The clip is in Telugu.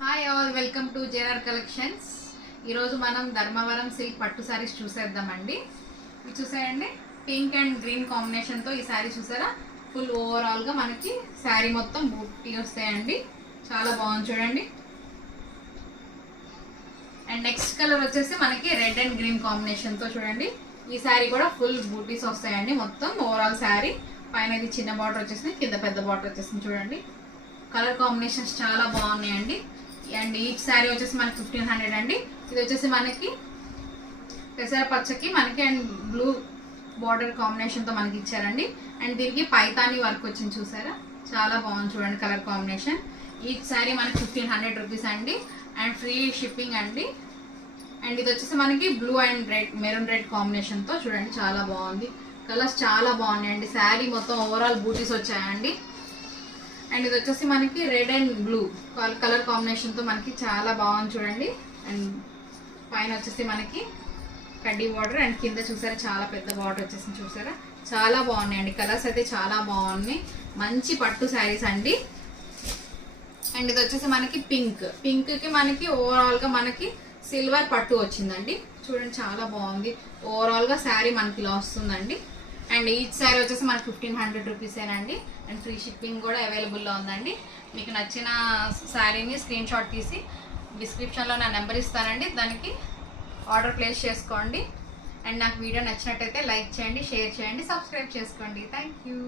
Hi all, welcome to JR collections. ఈరోజు మనం ధర్మవరం సిల్క్ పట్టు శారీస్ చూసేద్దామండి. ఇది చూసేయండి, పింక్ అండ్ గ్రీన్ కాంబినేషన్తో ఈ శారీ చూసారా. ఫుల్ ఓవరాల్గా మనకి శారీ మొత్తం బూటీ వస్తాయండి. చాలా బాగుంది చూడండి. అండ్ నెక్స్ట్ కలర్ వచ్చేసి మనకి రెడ్ అండ్ గ్రీన్ కాంబినేషన్తో చూడండి. ఈ శారీ కూడా ఫుల్ బూటీస్ వస్తాయండి. మొత్తం ఓవరాల్ శారీ పైన ఇది చిన్న బార్డర్ వచ్చేసింది, కింద పెద్ద బార్డర్ వచ్చేసింది చూడండి. కలర్ కాంబినేషన్స్ చాలా బాగున్నాయండి. అండ్ ఈచ్ శారీ వచ్చేసి మనకి 1500 అండి. ఇది వచ్చేసి మనకి పెసర పచ్చకి మనకి అండ్ బ్లూ బార్డర్ కాంబినేషన్తో మనకి ఇచ్చారండి. అండ్ దీనికి పైతాని వర్క్ వచ్చింది చూసారా, చాలా బాగుంది చూడండి కలర్ కాంబినేషన్. ఈచ్ శారీ మనకి 1500 రూపీస్ అండి. అండ్ ఫ్రీ షిప్పింగ్ అండి. అండ్ ఇది వచ్చేసి మనకి blue and red, maroon red కాంబినేషన్తో చూడండి, చాలా బాగుంది. కలర్స్ చాలా బాగున్నాయండి. శారీ మొత్తం ఓవరాల్ బూటీస్ వచ్చాయండి. అండ్ ఇది వచ్చేసి మనకి రెడ్ అండ్ బ్లూ కలర్ కాంబినేషన్తో మనకి చాలా బాగుంది చూడండి. అండ్ పైన వచ్చేసి మనకి కడ్డీ బార్డర్ అండ్ కింద చూసారా చాలా పెద్ద బార్డర్ వచ్చేసి చూసారా, చాలా బాగున్నాయండి. కలర్స్ అయితే చాలా బాగున్నాయి. మంచి పట్టు శారీస్ అండి. అండ్ ఇది వచ్చేసి మనకి పింక్కి మనకి ఓవరాల్గా మనకి సిల్వర్ పట్టు వచ్చిందండి చూడండి, చాలా బాగుంది. ఓవరాల్గా శారీ మనకి ఇలా వస్తుందండి. అండ్ ఈచ్ శారీ వచ్చేసి మనకి 1500 రూపీసేనండి. అండ్ ఫ్రీ షిప్పింగ్ కూడా అవైలబుల్లో ఉందండి. మీకు నచ్చిన శారీని స్క్రీన్ షాట్ తీసి డిస్క్రిప్షన్లో నా నెంబర్ ఇస్తానండి, దానికి ఆర్డర్ ప్లేస్ చేసుకోండి. అండ్ నాకు వీడియో నచ్చినట్టయితే లైక్ చేయండి, షేర్ చేయండి, సబ్స్క్రైబ్ చేసుకోండి. Thank you.